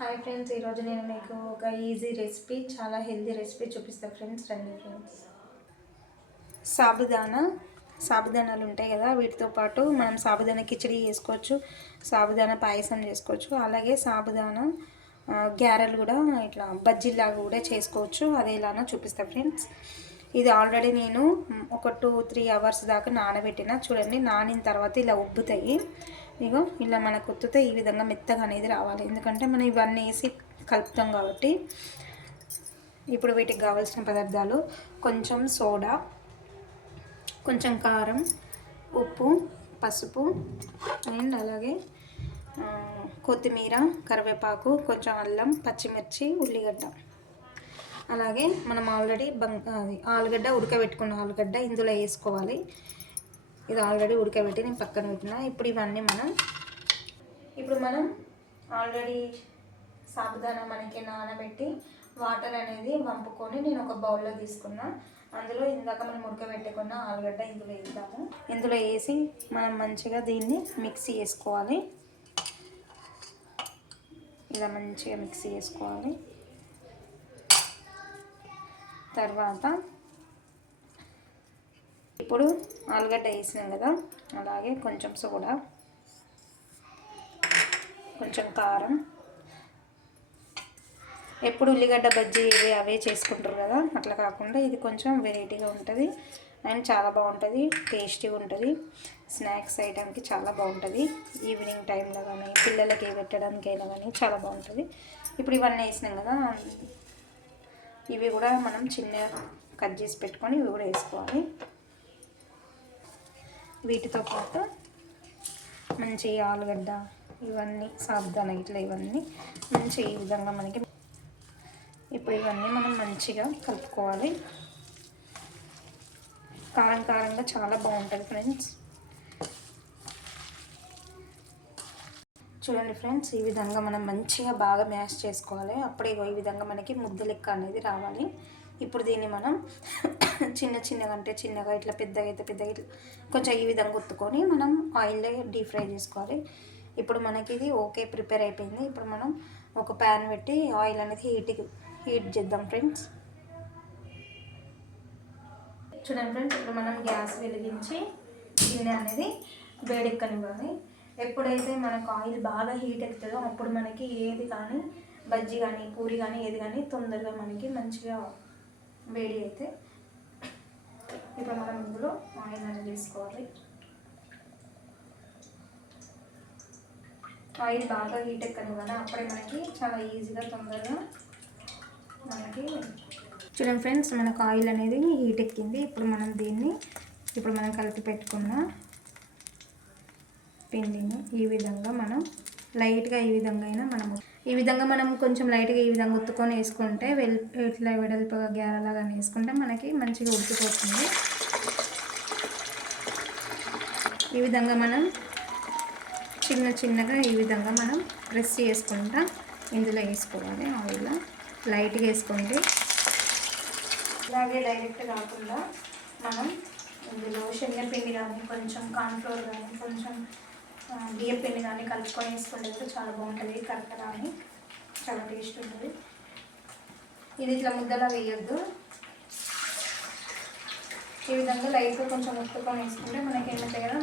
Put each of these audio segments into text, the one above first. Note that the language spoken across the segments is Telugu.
హాయ్ ఫ్రెండ్స్, ఈరోజు నేను మీకు ఒక ఈజీ రెసిపీ, చాలా హెల్తీ రెసిపీ చూపిస్తాను ఫ్రెండ్స్. రండి ఫ్రెండ్స్. సాబుదానాలు ఉంటాయి కదా, వీటితో పాటు మనం సాబుదానా కిచడీ చేసుకోవచ్చు, సాబుదానా పాయసం చేసుకోవచ్చు, అలాగే సాబుదానా గ్యారెలు కూడా ఇట్లా బజ్జీలాగా కూడా చేసుకోవచ్చు. అది ఎలానో చూపిస్తాను ఫ్రెండ్స్. ఇది ఆల్రెడీ నేను ఒక 2-3 అవర్స్ దాకా నానబెట్టిన. చూడండి, నానిన తర్వాత ఇలా ఉబ్బుతాయి. ఇగో ఇలా మనకు ఒత్తుతే ఈ విధంగా మెత్తగా అనేది రావాలి, ఎందుకంటే మనం ఇవన్నీ వేసి కలుపుతాం కాబట్టి. ఇప్పుడు వీటికి కావాల్సిన పదార్థాలు: కొంచెం సోడా, కొంచెం కారం, ఉప్పు, పసుపు, అండ్ అలాగే కొత్తిమీర, కరివేపాకు, కొంచెం అల్లం, పచ్చిమిర్చి, ఉల్లిగడ్డ, అలాగే మనం ఆల్రెడీ ఆలుగడ్డ ఉడకబెట్టుకున్న ఆలుగడ్డ ఇందులో వేసుకోవాలి. ఇది ఆల్రెడీ ఉడకబెట్టి నేను పక్కన పెట్టిన. ఇప్పుడు ఇవన్నీ మనం ఆల్రెడీ సాబుదానా మనకి నానబెట్టి వాటర్ అనేది వంపుకొని నేను ఒక బౌల్లో తీసుకున్నా. అందులో ఇందాక మనం ఉడకబెట్టుకున్న ఆలుగడ్డ ఇందులో వేద్దాము. ఇందులో వేసి మనం మంచిగా దీన్ని మిక్సీ చేసుకోవాలి. ఇలా మంచిగా మిక్సీ చేసుకోవాలి. తర్వాత ఇప్పుడు ఆలుగడ్డ వేసినాం కదా, అలాగే కొంచెం సోడా, కొంచెం కారం. ఎప్పుడు ఉల్లిగడ్డ బజ్జీ అవే చేసుకుంటారు కదా, అట్లా కాకుండా ఇది కొంచెం వెరైటీగా ఉంటుంది అండ్ చాలా బాగుంటుంది, టేస్టీగా ఉంటుంది. స్నాక్స్ ఐటమ్కి చాలా బాగుంటుంది. ఈవినింగ్ టైంలో కానీ పిల్లలకి పెట్టడానికైనా కానీ చాలా బాగుంటుంది. ఇప్పుడు ఇవన్నీ వేసినాం కదా, ఇవి కూడా మనం చిన్నగా కట్ చేసి పెట్టుకొని ఇవి కూడా వేసుకోవాలి. వీటితో పాటు మంచి ఆలుగడ్డ, ఇవన్నీ సాబుదానా ఇట్లా ఇవన్నీ మంచి ఈ విధంగా మనకి ఇప్పుడు ఇవన్నీ మనం మంచిగా కలుపుకోవాలి. కారంగా చాలా బాగుంటుంది ఫ్రెండ్స్. చూడండి ఫ్రెండ్స్, ఈ విధంగా మనం మంచిగా బాగా మ్యాష్ చేసుకోవాలి. అప్పుడే ఈ విధంగా మనకి ముద్ద లెక్క అనేది రావాలి. ఇప్పుడు దీన్ని మనం చిన్నగా అంటే చిన్నగా, ఇట్లా పెద్దగా అయితే పెద్దగా, ఇట్లా కొంచెం ఈ విధంగా ఒత్తుకొని మనం ఆయిల్లో డీప్ ఫ్రై చేసుకోవాలి. ఇప్పుడు మనకి ఇది ఓకే, ప్రిపేర్ అయిపోయింది. ఇప్పుడు మనం ఒక ప్యాన్ పెట్టి ఆయిల్ అనేది హీట్ చేద్దాం ఫ్రెండ్స్. చూడండి ఫ్రెండ్స్, ఇప్పుడు మనం గ్యాస్ వెలిగించి గిన్నె అనేది వేడెక్కనివ్వాలి. ఎప్పుడైతే మనకు ఆయిల్ బాగా హీట్ ఎక్కుతుందో అప్పుడు మనకి ఏది కానీ బజ్జీ కానీ పూరి కానీ ఏది కానీ తొందరగా మనకి మంచిగా వేడి అయితే. ఇప్పుడు మనం ఇందులో ఆయిల్ అనేది వేసుకోవాలి. ఆయిల్ బాగా హీట్ ఎక్కనివ్వాలి, అప్పుడే మనకి చాలా ఈజీగా తొందరగా మనకి. చూడండి ఫ్రెండ్స్, మనకు ఆయిల్ అనేది హీట్ ఎక్కింది. ఇప్పుడు మనం కలిపి పెట్టుకున్న పిండిని ఈ విధంగా మనం లైట్గా ఈ విధంగా మనం కొంచెం లైట్గా ఈ విధంగా ఒత్తుకొని వేసుకుంటే ఇట్లా వెడల్పుగా గ్యారలాగా వేసుకుంటే మనకి మంచిగా ఉడికిపోతుంది. ఈ విధంగా మనం చిన్నగా ఈ విధంగా మనం ప్రెస్ చేసుకుంటా ఇందులో వేసుకోవాలి. ఆయిల్ లైట్గా వేసుకోండి. ఇలాగే డైరెక్ట్ కాకుండా మనం ఇందులో శనగపిండి కానీ, కొంచెం కార్న్ఫ్లోర్ కానీ, కొంచెం బియ్యం పిండి కానీ కలుపుకొని వేసుకుంటే కూడా చాలా బాగుంటుంది. కరెక్ట్ కానీ చాలా టేస్ట్ ఉంటుంది. ఇది ఇట్లా ముద్దలా వేయొద్దు. ఈ విధంగా లైట్గా కొంచెం ఉప్పుకొని వేసుకుంటే మనకి ఏమవుతాయి కదా,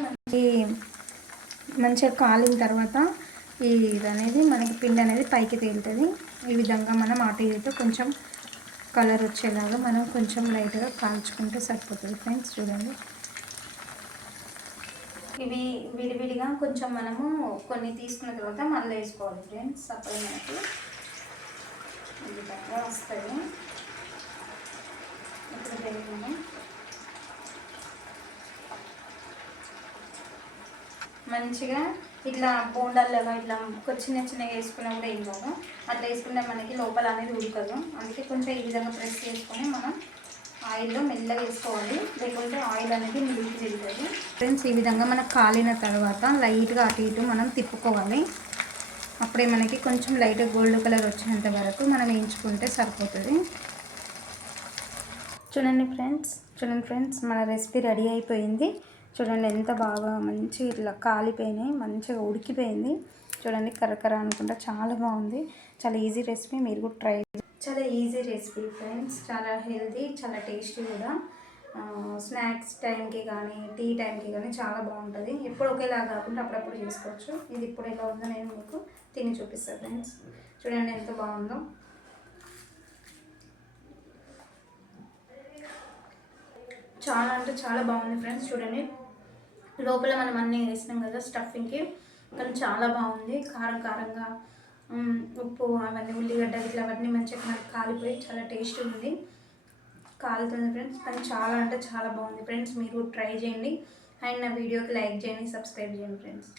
మంచిగా కాలిన తర్వాత ఇది అనేది మనకి పిండి అనేది పైకి తేలుతుంది. ఈ విధంగా మనం అటు ఇటు కొంచెం కలర్ వచ్చేలాగా మనం కొంచెం లైట్గా కాల్చుకుంటే సరిపోతుంది ఫ్రెండ్స్. చూడండి, ఇవి విడివిడిగా కొంచెం మనము కొన్ని తీసుకున్న తర్వాత మళ్ళీ వేసుకోవాలి ఫ్రెండ్స్. అప్పుడు మనకి ఈ విధంగా వస్తుంది. ఇప్పుడు తెలియదు మంచిగా ఇట్లా బోండాల్లో ఇట్లా చిన్నగా వేసుకున్నా కూడా ఏం కాదు. అట్లా వేసుకుంటే మనకి లోపల అనేది ఉడకదు. అందుకే కొంచెం ఈ విధంగా ప్రెస్ చేసుకొని మనం ఆయిల్లో మెల్లగా వేసుకోవాలి, లేకుంటే ఆయిల్ అనేది మిగిలికి వెళ్తుంది ఫ్రెండ్స్. ఈ విధంగా మనకు కాలిన తర్వాత లైట్గా అటు ఇటు మనం తిప్పుకోవాలి. అప్పుడే మనకి కొంచెం లైట్గా గోల్డ్ కలర్ వచ్చేంత వరకు మనం వేయించుకుంటే సరిపోతుంది. చూడండి ఫ్రెండ్స్, మన రెసిపీ రెడీ అయిపోయింది. చూడండి ఎంత బాగా మంచిగా ఇట్లా కాలిపోయినాయి, మంచిగా ఉడికిపోయింది. చూడండి కరకర అనుకుంటా చాలా బాగుంది. చాలా ఈజీ రెసిపీ, మీరు కూడా ట్రై. చాలా ఈజీ రెసిపీ ఫ్రెండ్స్, చాలా హెల్తీ, చాలా టేస్టీ కూడా. స్నాక్స్ టైంకి కానీ టీ టైంకి కానీ చాలా బాగుంటుంది. ఎప్పుడు ఒకేలా కాకుండా అప్పుడప్పుడు చేసుకోవచ్చు. ఇది ఇప్పుడు ఎలా ఉందో నేను మీకు తిని చూపిస్తాను ఫ్రెండ్స్. చూడండి ఎంత బాగుందో. చాలా అంటే చాలా బాగుంది ఫ్రెండ్స్. చూడండి లోపల మనం అన్నీ వేసినాం కదా స్టఫింగ్కి, కానీ చాలా బాగుంది. కారం కారంగా ఉప్పు అవన్నీ ఉల్లిగడ్డ ఇట్లా అవన్నీ మంచిగా మనకు కాలిపోయి చాలా టేస్టీ ఉంది. కాలుతుంది ఫ్రెండ్స్, కానీ చాలా అంటే చాలా బాగుంది ఫ్రెండ్స్. మీరు ట్రై చేయండి అండ్ నా వీడియోకి లైక్ చేయండి, సబ్స్క్రైబ్ చేయండి ఫ్రెండ్స్.